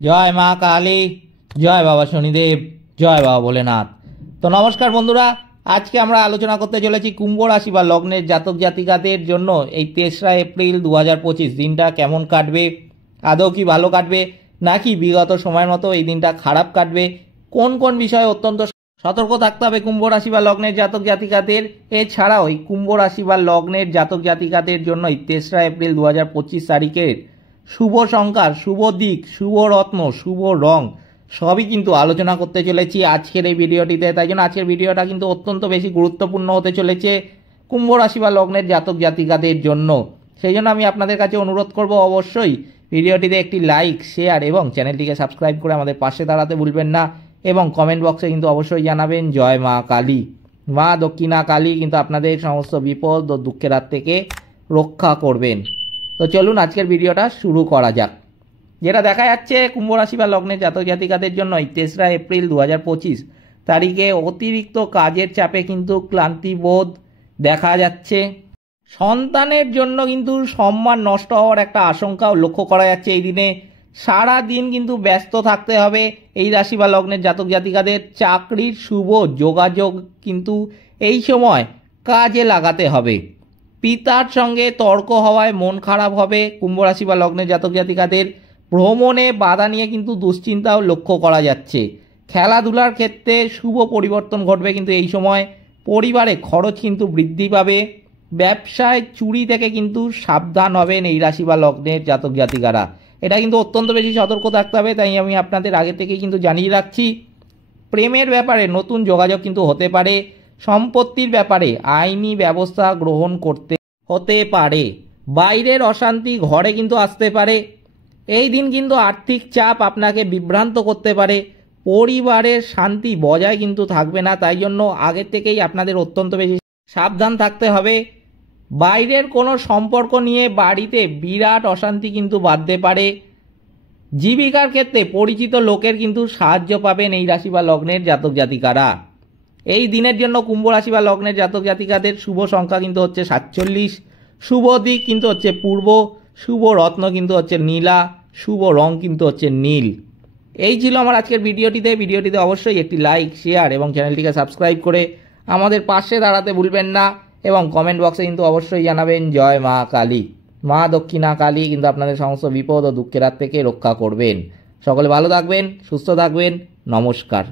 জয় মা কালী, জয় বাবা শনিদেব, জয় বাবা ভোলেনাথ। তো নমস্কার বন্ধুরা, আজকে আমরা আলোচনা করতে চলেছি কুম্ভ রাশি বা লগ্নের জাতক জাতিকাদের জন্য এই 3রা এপ্রিল 2025 দিনটা কেমন কাটবে, আদৌ কি ভালো কাটবে নাকি বিগত সময়ের মতো এই দিনটা খারাপ কাটবে, কোন কোন বিষয়ে অত্যন্ত সতর্ক থাকতে হবে কুম্ভ রাশি বা লগ্নের জাতক জাতিকাদের। এছাড়াও এই কুম্ভ রাশি বা লগ্নের জাতক জাতিকাদের জন্য এই 3রা এপ্রিল 2025 তারিখের শুভ সংখ্যা, শুভ দিক, শুভ রত্ন, শুভ রং সবই কিন্তু আলোচনা করতে চলেছি আজকের এই ভিডিওটিতে। তাই জন্য আজকের ভিডিওটা কিন্তু অত্যন্ত বেশি গুরুত্বপূর্ণ হতে চলেছে কুম্ভ রাশি বা লগ্নের জাতক জাতিকাদের জন্য। সেই জন্য আমি আপনাদের কাছে অনুরোধ করব, অবশ্যই ভিডিওটিতে একটি লাইক, শেয়ার এবং চ্যানেলটিকে সাবস্ক্রাইব করে আমাদের পাশে দাঁড়াতে ভুলবেন না। এবং কমেন্ট বক্সে কিন্তু অবশ্যই জানাবেন জয় মা কালী। মা দক্ষিণা কালী কিন্তু আপনাদের সমস্ত বিপদ ও দুঃখের হাত থেকে রক্ষা করবেন। তো চলুন আজকের ভিডিওটা শুরু করা যাক। যেটা দেখা যাচ্ছে কুম্ভ রাশি বা লগ্নের জাতক জাতিকাদের জন্য এই 3রা এপ্রিল 2025 তারিখে অতিরিক্ত কাজের চাপে কিন্তু ক্লান্তিবোধ দেখা যাচ্ছে। সন্তানের জন্য কিন্তু সম্মান নষ্ট হওয়ার একটা আশঙ্কাও লক্ষ্য করা যাচ্ছে এই দিনে। সারা দিন কিন্তু ব্যস্ত থাকতে হবে এই রাশি বা লগ্নের জাতক জাতিকাদের। চাকরির শুভ যোগাযোগ কিন্তু এই সময় কাজে লাগাতে হবে। পিতার সঙ্গে তর্ক হওয়ায় মন খারাপ হবে কুম্ভ রাশি বা লগ্নের জাতক জাতিকাদের। ভ্রমণে বাধা নিয়ে কিন্তু দুশ্চিন্তাও লক্ষ্য করা যাচ্ছে। খেলাধুলার ক্ষেত্রে শুভ পরিবর্তন ঘটবে কিন্তু এই সময়। পরিবারে খরচ কিন্তু বৃদ্ধি পাবে। ব্যবসায় চুরি থেকে কিন্তু সাবধান হবেন এই রাশি বা লগ্নের জাতক জাতিকারা। এটা কিন্তু অত্যন্ত বেশি সতর্ক থাকতে হবে, তাই আমি আপনাদের আগে থেকে কিন্তু জানিয়ে রাখছি। প্রেমের ব্যাপারে নতুন যোগাযোগ কিন্তু হতে পারে। সম্পত্তির ব্যাপারে আইনি ব্যবস্থা গ্রহণ করতে হতে পারে। বাইরের অশান্তি ঘরে কিন্তু আসতে পারে। এই দিন কিন্তু আর্থিক চাপ আপনাকে বিভ্রান্ত করতে পারে। পরিবারের শান্তি বজায় কিন্তু থাকবে না, তাই জন্য আগে থেকেই আপনাদের অত্যন্ত বেশি সাবধান থাকতে হবে। বাইরের কোনো সম্পর্ক নিয়ে বাড়িতে বিরাট অশান্তি কিন্তু বাঁধতে পারে। জীবিকার ক্ষেত্রে পরিচিত লোকের কিন্তু সাহায্য পাবেন এই রাশি বা লগ্নের জাতক জাতিকারা। এই দিনের জন্য কুম্ভ রাশি বা লগ্নের জাতক জাতিকাদের শুভ সংখ্যা কিন্তু হচ্ছে 47, শুভ দিক কিন্তু হচ্ছে পূর্ব, শুভ রত্ন কিন্তু হচ্ছে নীলা, শুভ রং কিন্তু হচ্ছে নীল। এই ছিল আমার আজকের ভিডিওটিতে অবশ্যই একটি লাইক, শেয়ার এবং চ্যানেলটিকে সাবস্ক্রাইব করে আমাদের পাশে দাঁড়াতে ভুলবেন না। এবং কমেন্ট বক্সে কিন্তু অবশ্যই জানাবেন জয় মা কালী। মা দক্ষিণা কালী কিন্তু আপনাদের সমস্ত বিপদ ও দুঃখের হাত থেকে রক্ষা করবেন। সকলে ভালো থাকবেন, সুস্থ থাকবেন। নমস্কার।